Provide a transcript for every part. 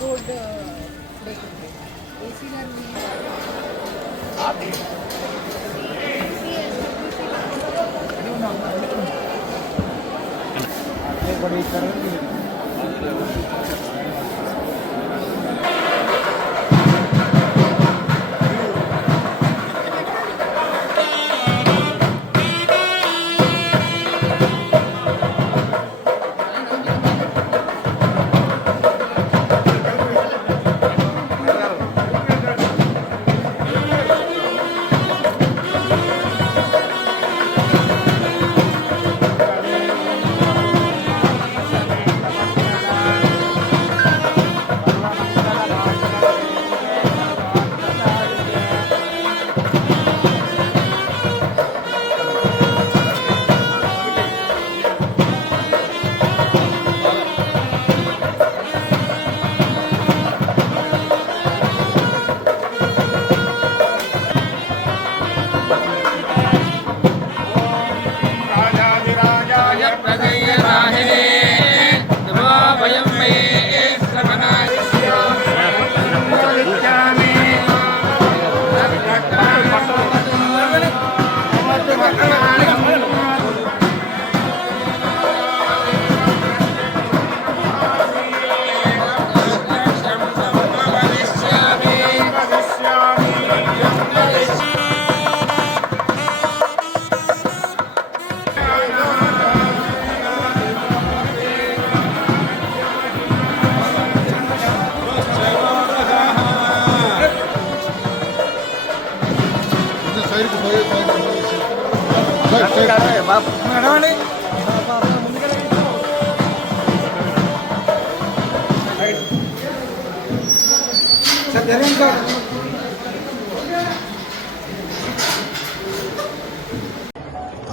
Board లేకుంటే AC గారిని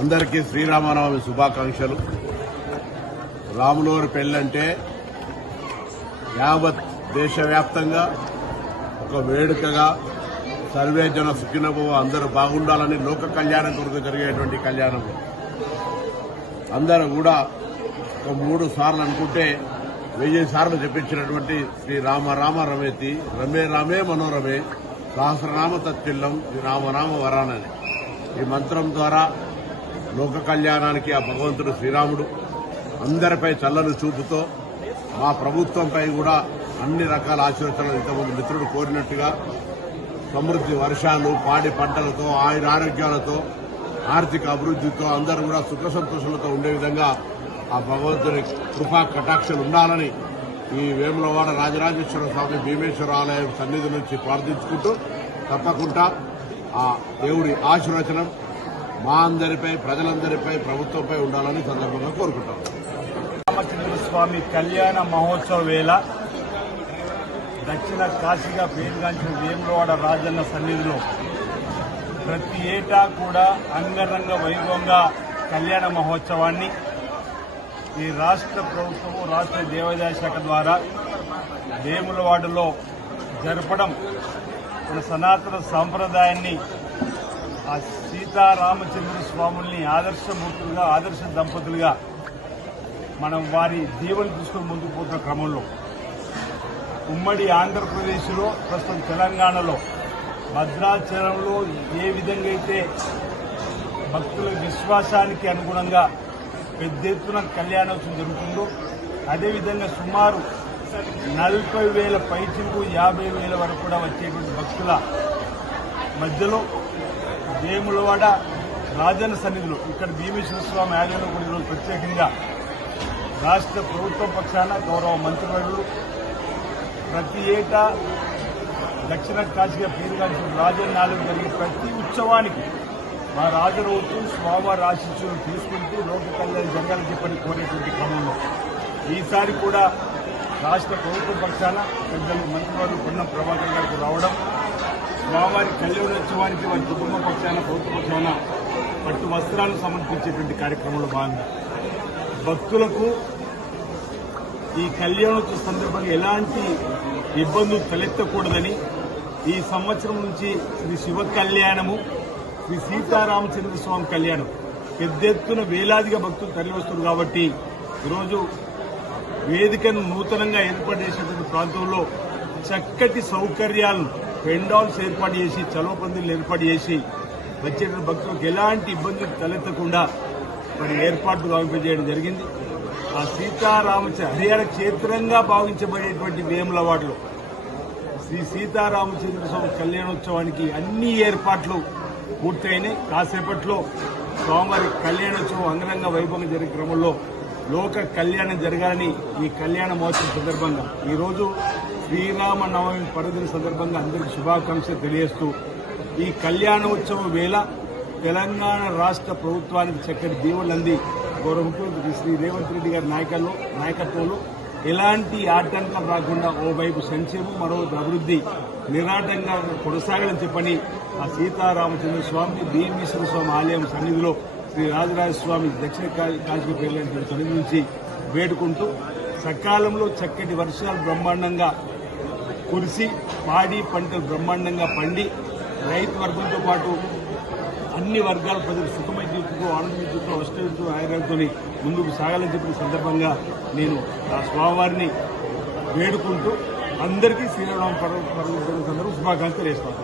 అందరికీ శ్రీరామనవమి శుభాకాంక్షలు. రాములవారి పెళ్లంటే యావత్ దేశవ్యాప్తంగా ఒక వేడుకగా సర్వే జన సుఖినభవ అందరూ బాగుండాలని లోక కళ్యాణం కొరకు జరిగేటువంటి కళ్యాణం. అందరూ కూడా ఒక 3 సార్లు అనుకుంటే 1000 సార్లు చెప్పించినటువంటి శ్రీ రామ రామ రమేతి రమే రామే మనోరమే సహస్రనామ తత్తిల్లం శ్రీ రామనామ వరానని ఈ మంత్రం ద్వారా లోక కళ్యాణానికి ఆ భగవంతుడు శ్రీరాముడు అందరిపై చల్లని చూపుతో మా ప్రభుత్వంపై కూడా అన్ని రకాల ఆశీర్వచనాలు ఇంతకుముందు మిత్రుడు కోరినట్టుగా సమృద్ధి వర్షాలు పాడి పంటలతో ఆయురారోగ్యాలతో ఆర్థిక అభివృద్ధితో అందరూ కూడా సుఖ సంతోషాలతో ఉండే విధంగా ఆ భగవంతుని కృపా కటాక్షలు ఉండాలని ఈ వేములవాడ రాజరాజేశ్వర స్వామి భీమేశ్వర ఆలయం సన్నిధి నుంచి ప్రార్థించుకుంటూ తప్పకుండా ఆ దేవుడి ఆశీర్వచనం మా అందరిపై ప్రజలందరిపై ప్రభుత్వంపై ఉండాలని సందర్భంగా కోరుకుంటాం. రామచంద్ర స్వామి కళ్యాణ మహోత్సవ వేళ దక్షిణ కాశీగా పేరుగాంచిన వేములవాడ రాజన్న సన్నిధిలో ప్రతి ఏటా కూడా అంగరంగ వైభవంగా కళ్యాణ మహోత్సవాన్ని ఈ రాష్ట్ర ప్రభుత్వము రాష్ట్ర దేవాదాయ శాఖ ద్వారా వేములవాడలో జరపడం మన సనాతన సాంప్రదాయాన్ని ఆ సీతారామచంద్ర స్వాముల్ని ఆదర్శమూర్తులుగా ఆదర్శ దంపతులుగా మనం వారి దీవెనలు తీసుకుని ముందుకు పోతున్న క్రమంలో ఉమ్మడి ఆంధ్రప్రదేశ్లో ప్రస్తుతం తెలంగాణలో భద్రాచలంలో ఏ విధంగా అయితే భక్తుల విశ్వాసానికి అనుగుణంగా పెద్ద ఎత్తున కళ్యాణోత్సవం జరుగుతుందో అదేవిధంగా సుమారు 40,000 పైచిలకు 50,000 వరకు కూడా వచ్చేటువంటి భక్తుల మధ్యలో వేములవాడ రాజన్న సన్నిధిలో ఇక్కడ భీమేశ్వర స్వామి ఆలయంలో కూడా ఈరోజు ప్రత్యేకంగా రాష్ట్ర ప్రభుత్వం పక్షాన గౌరవ మంత్రివర్యులు ప్రతి ఏటా దక్షిణ కాశీగా పేరుగాంచిన రాజన్న ఆలయం జరిగే ప్రతి ఉత్సవానికి మా రాజరోజు స్వామివారి ఆశీస్సులు తీసుకుంటూ లోక కళ్యాణం జరగాలని చెప్పని కోరేటువంటి క్రమంలో ఈసారి కూడా రాష్ట్ర ప్రభుత్వ పక్షాన పెద్దలు మంత్రివర్యులు పొన్నం ప్రభాకర్ గారికి రావడం స్వామివారి కళ్యాణోత్సవానికి వారి కుటుంబ పక్షాన ప్రభుత్వ పక్షాన పట్టు వస్త్రాలను సమర్పించేటువంటి కార్యక్రమంలో భాగంగా భక్తులకు ఈ కళ్యాణోత్సవ సందర్భంగా ఎలాంటి ఇబ్బందులు తలెత్తకూడదని ఈ సంవత్సరం నుంచి శ్రీ శివ కళ్యాణము శ్రీ సీతారామచంద్ర స్వామి కళ్యాణం పెద్ద ఎత్తున వేలాదిగా భక్తులు తరలివస్తున్నారు కాబట్టి ఈరోజు వేదికను నూతనంగా ఏర్పాటు చేసినటువంటి ప్రాంతంలో చక్కటి సౌకర్యాలను పెండాల్స్ ఏర్పాటు చేసి చలవ పందిళ్లు ఏర్పాటు చేసి వచ్చేటువంటి భక్తులకు ఎలాంటి ఇబ్బందులు తలెత్తకుండా మరి ఏర్పాట్లు గావింపజేయడం జరిగింది. ఆ హరిహర క్షేత్రంగా భావించబడేటువంటి వేములవాడలో శ్రీ సీతారామచంద్ర స్వామి కళ్యాణోత్సవానికి అన్ని ఏర్పాట్లు పూర్తయినాయి. కాసేపట్లో స్వామివారి కళ్యాణోత్సవం అంగరంగ వైభవంగా జరిగే క్రమంలో లోక కళ్యాణం జరగాలని ఈ కళ్యాణ మహోత్సవం సందర్భంగా ఈరోజు శ్రీరామ నవమి పర్వదిన సందర్భంగా అందరికీ శుభాకాంక్షలు తెలియజేస్తూ ఈ కళ్యాణోత్సవం వేళ తెలంగాణ రాష్ట్ర ప్రభుత్వానికి చక్కటి దీవెనలు అంది గౌరవ ముఖ్యమంత్రి శ్రీ రేవంత్ రెడ్డి గారి నాయకత్వంలో ఎలాంటి ఆటంకాలు రాకుండా ఓవైపు సంక్షేమం మరోవైపు అభివృద్ధి నిరాటంగా కొనసాగాలని చెప్పని ఆ సీతారామచంద్ర స్వామిని భీమేశ్వర స్వామి ఆలయం సన్నిధిలో శ్రీ రాజరాజస్వామి దక్షిణ కాశీ పేర్ల సన్నిధి నుంచి వేడుకుంటూ సకాలంలో చక్కటి వర్షాలు బ్రహ్మాండంగా కురిసి పాడి పంటలు బ్రహ్మాండంగా పండి రైతు వర్గంతో పాటు అన్ని వర్గాల ప్రజలు సుఖమయ జీవితంతో ఆనంద జీవితంతో అష్టంతో ఆయుర్వేదంతో ముందుకు సాగాలని చెప్పిన సందర్భంగా నేను ఆ స్వామివారిని వేడుకుంటూ అందరికీ శ్రీరామ పర్వదిన సందర్భంగా శుభాకాంక్షలు వేస్తాను.